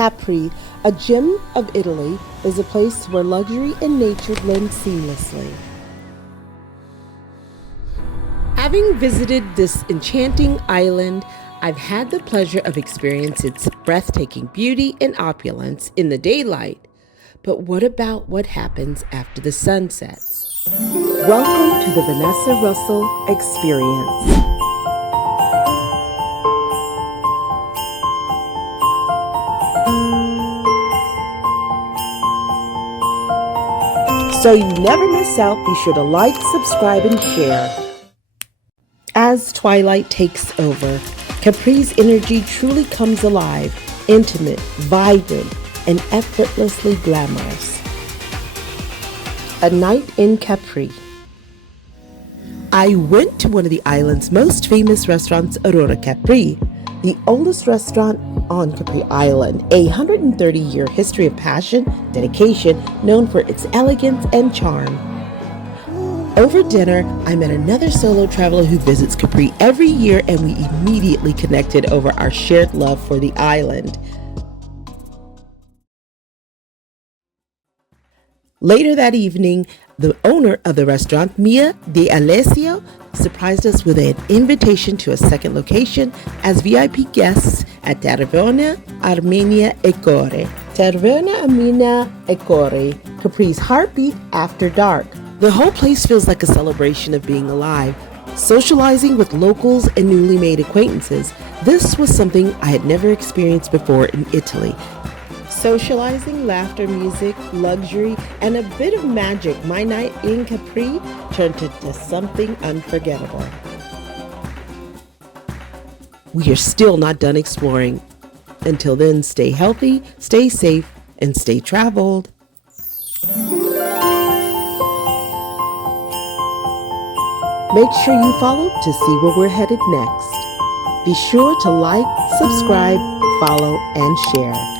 Capri, a gem of Italy, is a place where luxury and nature blend seamlessly. Having visited this enchanting island, I've had the pleasure of experiencing its breathtaking beauty and opulence in the daylight. But what about what happens after the sun sets? Welcome to the Vanessa Russell Experience. So you never miss out, be sure to like, subscribe, and share. As twilight takes over, Capri's energy truly comes alive, intimate, vibrant, and effortlessly glamorous. A night in Capri. I went to one of the island's most famous restaurants, Aurora Capri, the oldest restaurant on Capri Island, a 130-year history of passion, dedication, known for its elegance and charm. Over dinner, I met another solo traveler who visits Capri every year, and we immediately connected over our shared love for the island. Later that evening, the owner of the restaurant, Mia De Alessio, surprised us with an invitation to a second location as VIP guests at Taverna Armenia e Core. Taverna Armenia e Core, Capri's heartbeat after dark. The whole place feels like a celebration of being alive, socializing with locals and newly made acquaintances. This was something I had never experienced before in Italy. Socializing, laughter, music, luxury, and a bit of magic, my night in Capri turned into something unforgettable. We are still not done exploring. Until then, stay healthy, stay safe, and stay traveled. Make sure you follow to see where we're headed next. Be sure to like, subscribe, follow, and share.